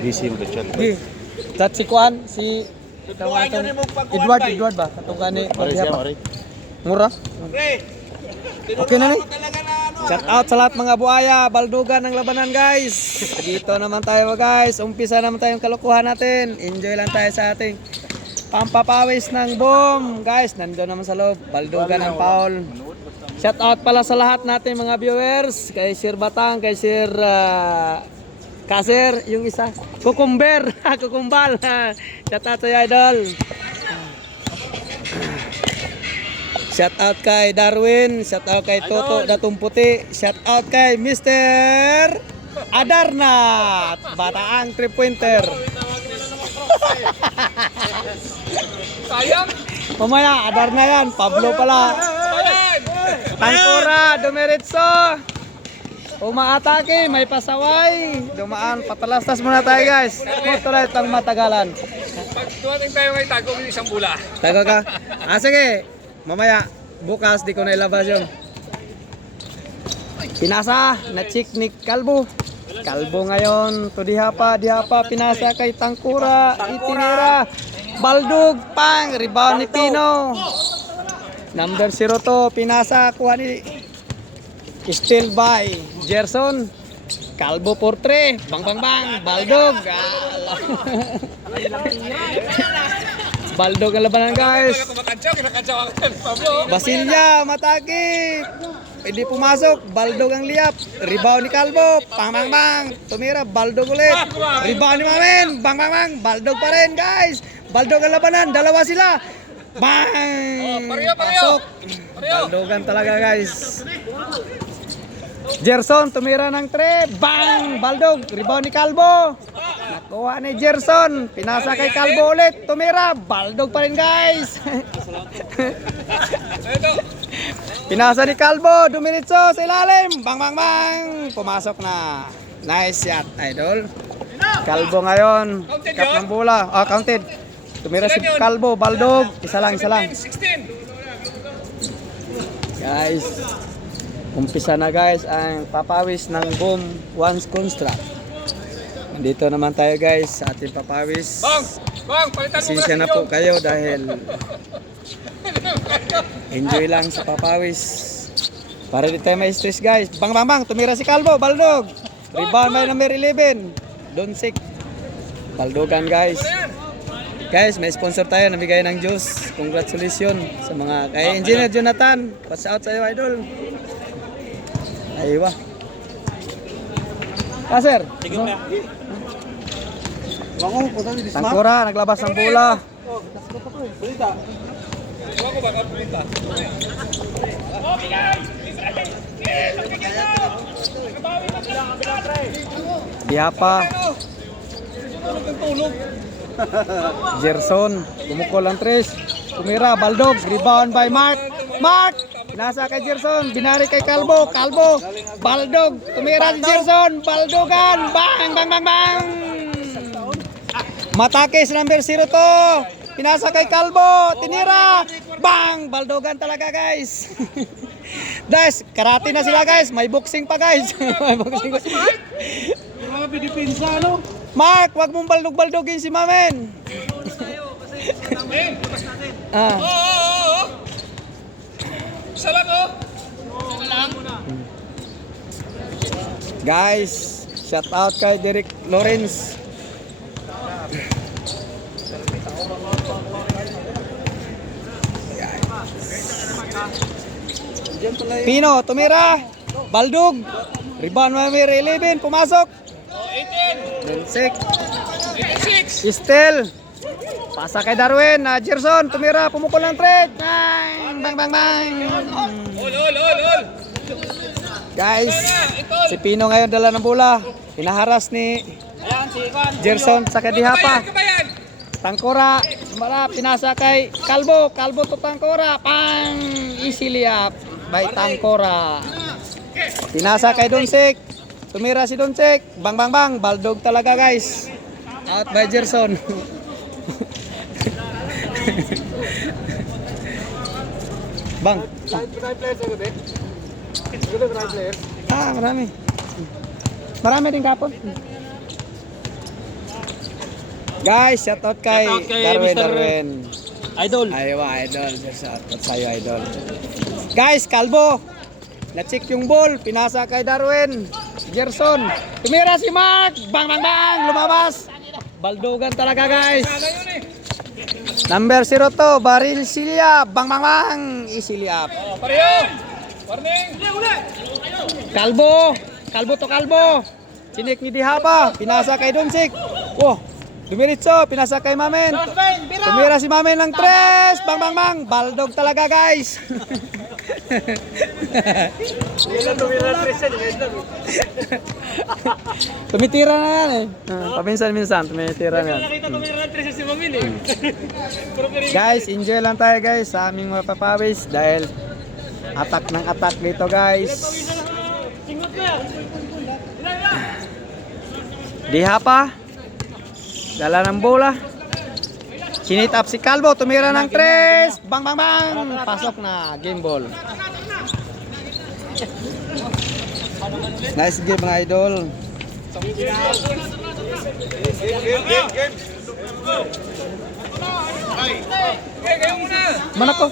Busy mo chat. Chat si Kuan, si Edward ba? Katunggan ni Mura. Okay na ni. Shout out sa lahat mga buhaya, baldugan ng labanan guys. Dito naman tayo guys. Umpisa naman tayong kalokohan natin. Enjoy lang tayo sa ating pampapawis ng boom. Guys, nandoon naman sa loob. Baldugan ng Paul. Shout out pala sa lahat natin mga viewers. Kay Sir Batang, kay Sir Kaser, yung isa. Kukumber, kukumbal. Shout out sa idol. Shout out kay Darwin, shout out kay Toto Datong Puti, shout out kay Mr. Adarna, Bataang 3-pointer. Sayang. Mamaya, Adarna yan, Pablo pala. Tangkora, dumiritso. Umaatake, may pasaway. Dumaan, patalastas muna tayo guys. Tuloy itong matagalan. Pag dumating tayo ngayon, tago ko isang bula. Tago ka? Sige. Mamaya, bukas di ko na ilabas yun. Pinasa, na-chick ni Kalbo. Kalbo ngayon, to diha pa, pinasa kay Tangkura, itinira. Baldug, pang, rebound ni Pino. Number 0 to, pinasa, kuha ni Still by Gerson. Kalbo for 3, bang bang bang, Baldug. Baldog ang labanan guys. Basilya, matagi. Hindi pumasok. Baldog ang liyap. Rebound ni Kalbo. Pang bang bang. Tumira. Baldog ulit. Rebound ni Mamen. Bang bang bang. Baldog pa rin guys. Baldog ang labanan. Dalawa sila. Bang. Pasok. Baldogan talaga guys. Gerson tumira ng 3. Bang. Baldog. Rebound ni Kalbo. Nakuha ni Gerson, pinasa kay Kalbo ulit, tumira, Baldog pa rin guys. Pinasa ni Kalbo, dumiritso sa ilalim, bang bang bang, pumasok na. Nice shot, idol. Kalbo ngayon, cut ng bola, counted. Tumira si Kalbo, Baldog, isa lang. Guys, umpisa na guys ang papawis ng boom once construct. Dito naman tayo guys sa ating papawis. Pasensya na po kayo dahil enjoy lang sa papawis. Para di tayo ma-stress guys. Bang bang bang, tumira si Kalbo, Baldog. Rebound by number 11. Donsik. Baldogan guys. Guys, may sponsor tayo, nabigay ng juice. Congratulations sa mga kay Engineer Jonathan. Watch out sa iyo idol. Aywa. Sir. Tangkura, naglabas ng bola. Diapa. Gerson, bumukol ang 3. Tumira, Baldog, rebound by Mark. Nasa kay Gerson, binari kay Kalbo. Baldog, tumira si Gerson. Baldogan, bang, bang, bang, bang. Matakis number 0 to. Pinasa kay Kalbo, tinira. Bang, Baldogan talaga guys. Guys, karate na sila guys. May boxing pa guys. May boxing pa. Grabe depensa no. Mark, wag mong baldog-baldogin si Mamen. Isa lang oh. Guys, shout out kay Derek Lawrence. Pino, tumira. Baldog. Rebound number 11, pumasok. 86. Estel. Pasa kay Darwin, Gerson, tumira, pumukol ng 3. Bang, bang, bang, bang. Ol. Guys, si Pino ngayon dala ng bola. Hinaharas ni Gerson sa kadihapa. Tangkora, pinasa kay Kalbo to Tangkora. Pang, easy layup by Tangkora. Pinasa kay Donsik. Tumira si Donsik. Bang bang bang, Baldog talaga guys. Out by Gerson. Bang. Marami. Marami din kapon. Guys, shoutout kay, Shoutout kay Darwin, Mr. Darwin. Idol. Ayaw, idol. Shoutout sa'yo, idol. Guys, kalbo. Na-check yung ball. Pinasa kay Darwin. Gerson. Tumira si Mark. Bang, bang, bang. Lumabas. Baldugan talaga, guys. Number 02, Baril Silya. Bang, bang, bang. Easily up. Pareho. Warning. Kalbo. Kalbo to kalbo. Chinik ni Dihapa. Pinasa kay Dunsik. Oh, dumiritso. Pinasa kay Mamen. Tumira si Mamen ng 3. Bang, bang, bang. Baldog talaga, guys. Tumitira na yan eh. Paminsan-minsan, tumitira na yan. Nakita ko may rantres si Mamin eh. Guys, enjoy lang tayo guys sa aming mapapawis dahil attack ng attack dito guys. Singot na. Diha pa. Dala ng bola. Sinit up si Calvo, tumira ng 3. Bang bang bang. Pasok na, game ball. Nice game mga idol. Okay, kayo muna. Mana ko?